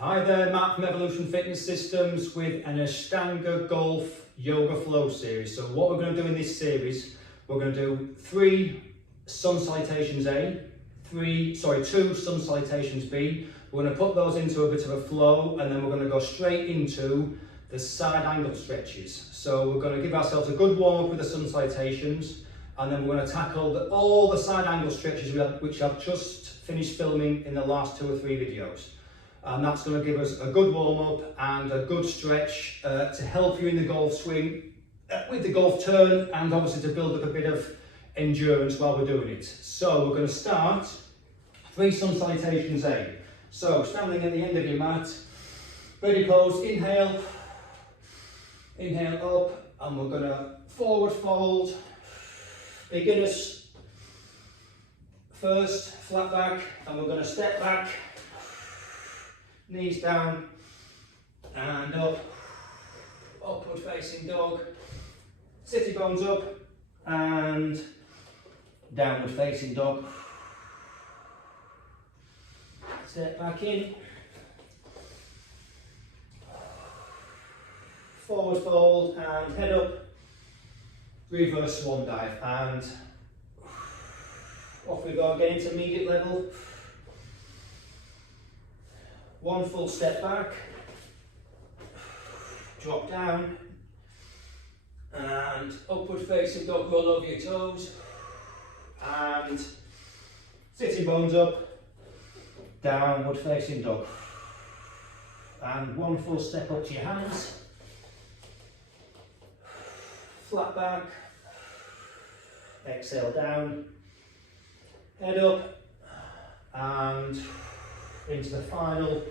Hi there, Matt from Evolution Fitness Systems with an Ashtanga Golf Yoga Flow series. So what we're going to do in this series, we're going to do 3 sun salutations A, 2 sun salutations B. We're going to put those into a bit of a flow, and then we're going to go straight into the side angle stretches. So we're going to give ourselves a good warm up with the sun salutations, and then we're going to tackle all the side angle stretches which I've just finished filming in the last 2 or 3 videos. And that's going to give us a good warm up and a good stretch to help you in the golf swing with the golf turn, and obviously to build up a bit of endurance while we're doing it. So we're going to start 3 sun salutations A. So standing at the end of your mat, ready pose, inhale up, and we're going to forward fold, beginners first, flat back, and we're going to step back, knees down and up, upward facing dog, sitting bones up and downward facing dog. Step back in, forward fold and head up, reverse swan dive, and off we go again, intermediate level. 1 full step back, drop down, and upward facing dog, roll over your toes, and sitting bones up, downward facing dog, and 1 full step up to your hands, flat back, exhale down, head up, and into the final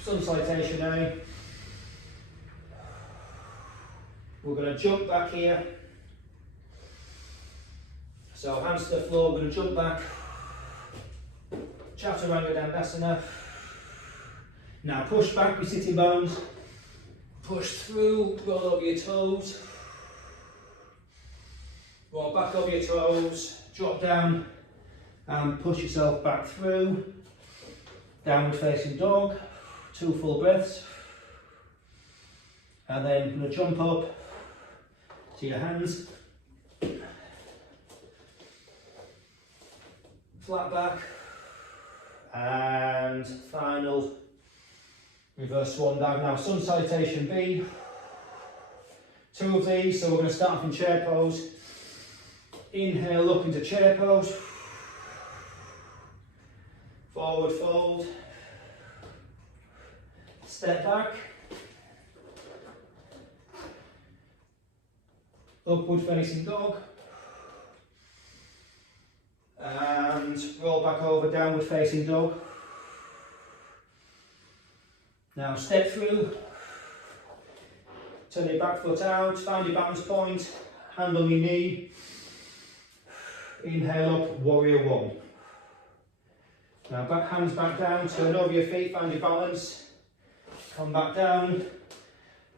sun salutation A. We're going to jump back here. So hands to the floor, we're going to jump back. Chaturanga Dandasana. Now push back with sitting bones. Push through, roll over your toes. Roll back over your toes, drop down and push yourself back through. Downward facing dog, 2 full breaths, and then I'm going to jump up to your hands, flat back, and final reverse swan dive. Now sun salutation B, 2 of these, so we're going to start off in chair pose. Inhale up into chair pose. Forward fold, step back, upward facing dog, and roll back over, downward facing dog. Now step through, turn your back foot out, find your balance point, hand on your knee, inhale up, warrior 1. Now hands back down, turn over your feet, find your balance, come back down,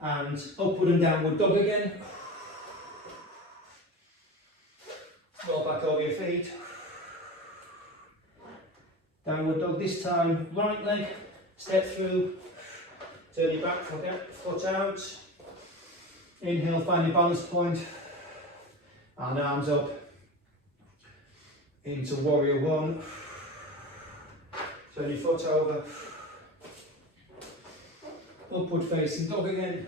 and upward and downward dog again. Roll back over your feet. Downward dog this time, right leg, step through, turn your back foot out, inhale, find your balance point, and arms up into warrior 1. Turn your foot over, upward facing dog again,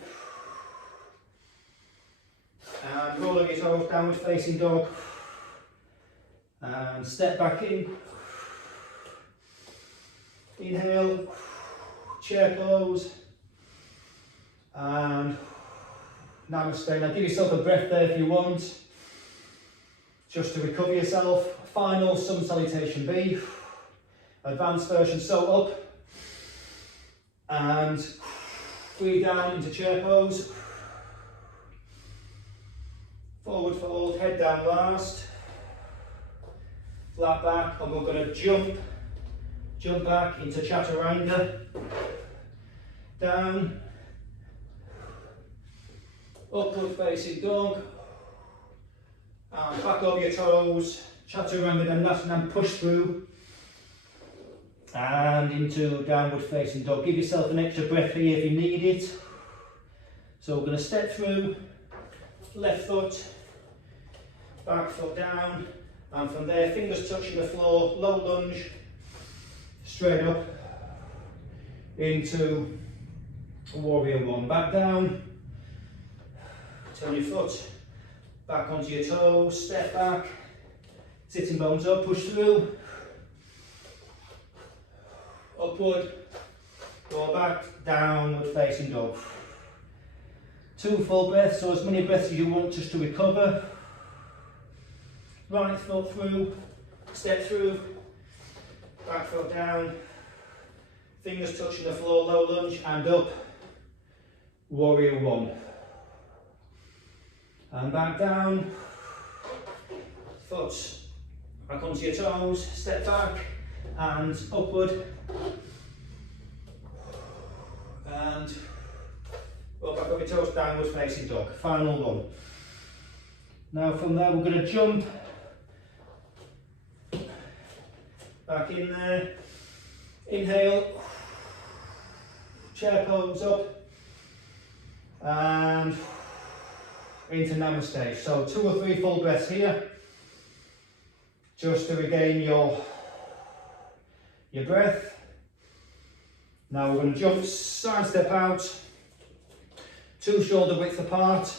and roll over your toes, downward facing dog, and step back in, inhale, chair pose, and namaste. Now give yourself a breath there if you want, just to recover yourself. Final sun salutation B. Advanced version, so up and breathe down into chair pose, forward fold, head down last, flat back, and we're going to jump back into Chaturanga, down, upward facing dog, and back over your toes, Chaturanga Dandasana, and push through. and into downward facing dog. Give yourself an extra breath here if you need it. So we're going to step through, left foot, back foot down, and from there fingers touching the floor, low lunge, straight up into warrior one. Back down, turn your foot back onto your toes, step back, sitting bones up, push through, upward, go back, downward facing dog. 2 full breaths, so as many breaths as you want just to recover. Right foot through, step through, back foot down, fingers touching the floor, low lunge, and up, warrior one. And back down, foot back onto your toes, step back, and upward, and go back up your toes, downward facing dog. Final one. Now from there we're going to jump back in there, inhale, chair pose up, and into namaste. So 2 or 3 full breaths here, just to regain your breath. Now we're going to jump, side step out, 2 shoulder width apart,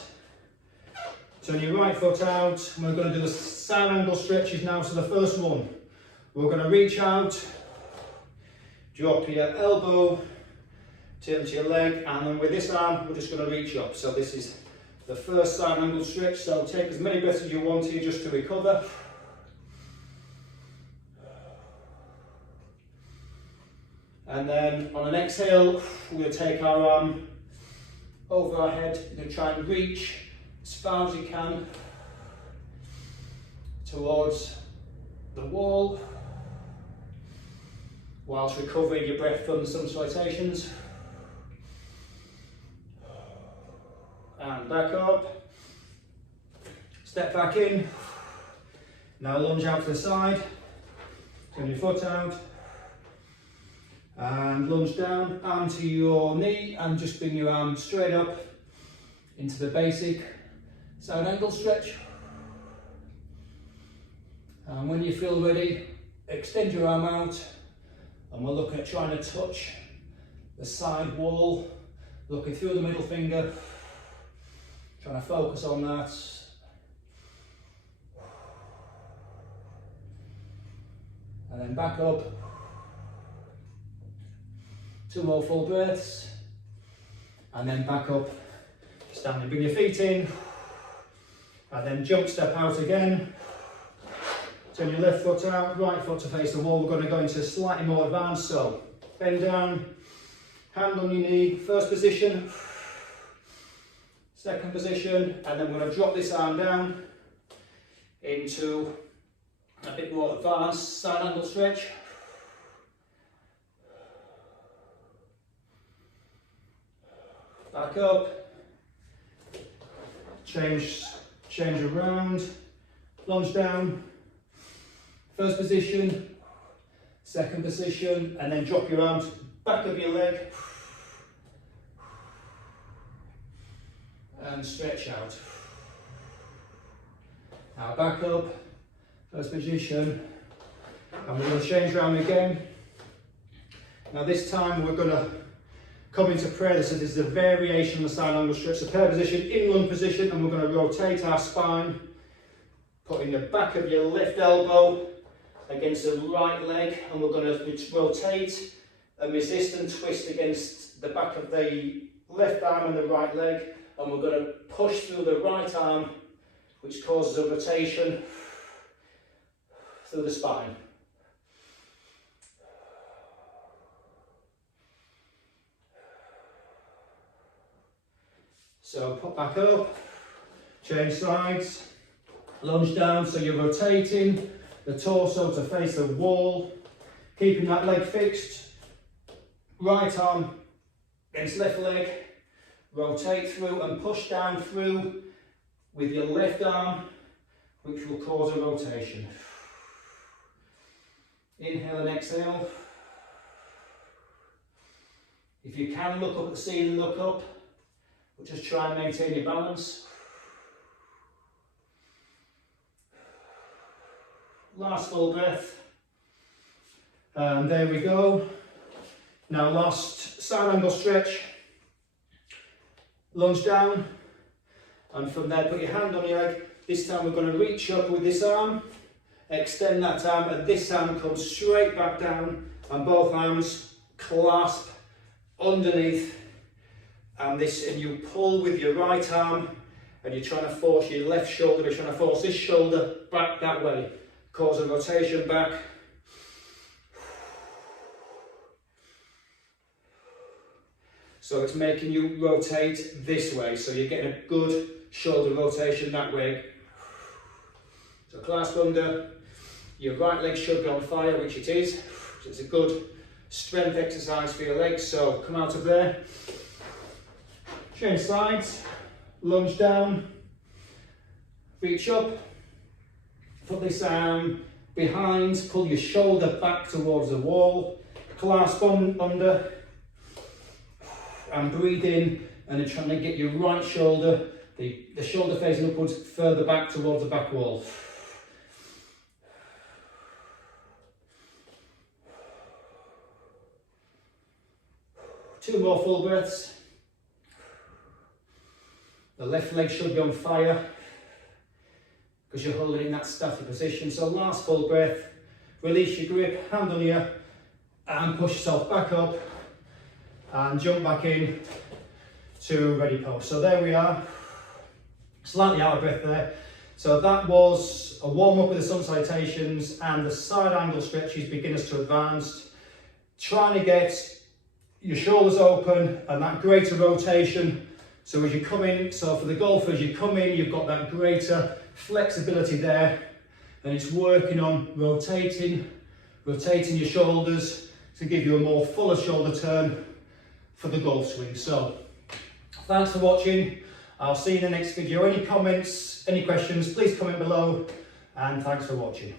turn your right foot out, and we're going to do the side angle stretches now. So the first one, we're going to reach out, drop your elbow, turn to your leg, and then with this arm we're just going to reach up. So this is the first side angle stretch, so take as many breaths as you want here just to recover. And then on an exhale, we're going to take our arm over our head. We're going to try and reach as far as you can towards the wall, whilst recovering your breath from some salutations. And back up, step back in, now lunge out to the side, turn your foot out, and lunge down, arm to your knee, and just bring your arm straight up into the basic side angle stretch. And when you feel ready, extend your arm out, and we're looking at trying to touch the side wall, looking through the middle finger, trying to focus on that. And then back up. 2 more full breaths. And then back up, standing, bring your feet in. And then jump, step out again. Turn your left foot out, right foot to face the wall. We're going to go into slightly more advanced, so bend down, hand on your knee, first position, second position, and then we're going to drop this arm down into a bit more advanced side angle stretch. Back up, change around, lunge down, first position, second position, and then drop your arms back of your leg and stretch out. Now back up, first position, and we're going to change around again. Now this time we're going to come into prayer. So this is a variation on the side angle stretch. So prayer position, in lunge position, and we're going to rotate our spine, putting the back of your left elbow against the right leg, and we're going to rotate and resist and twist against the back of the left arm and the right leg, and we're going to push through the right arm, which causes a rotation through the spine. So put back up, change sides, lunge down, so you're rotating the torso to face the wall, keeping that leg fixed, right arm against left leg, rotate through and push down through with your left arm, which will cause a rotation. Inhale and exhale. If you can look up at the ceiling, look up, but just try and maintain your balance. Last full breath. And there we go. Now last side angle stretch. Lunge down. And from there, put your hand on your leg. This time we're going to reach up with this arm. Extend that arm, and this arm comes straight back down. And both arms clasp underneath. And you pull with your right arm. And you're trying to force your left shoulder. You're trying to force this shoulder back that way. Cause a rotation back. So it's making you rotate this way. So you're getting a good shoulder rotation that way. So clasp under. Your right leg should be on fire, which it is. So it's a good strength exercise for your legs. So come out of there. Change sides. Lunge down. Reach up. Put this arm behind, pull your shoulder back towards the wall, clasp under, and breathe in, and then trying to get your right shoulder, the shoulder facing upwards, further back towards the back wall. Two more full breaths. The left leg should be on fire, because you're holding in that static position. So last full breath, release your grip, hand on you, and push yourself back up, and jump back in to ready pose. So there we are, slightly out of breath there. So that was a warm up with the sun salutations and the side angle stretches, beginners to advanced. Trying to get your shoulders open and that greater rotation. So as you come in, so for the golfers, you come in, you've got that greater flexibility there, and it's working on rotating your shoulders to give you a more fuller shoulder turn for the golf swing. So thanks for watching. I'll see you in the next video. Any comments, any questions, please comment below, and thanks for watching.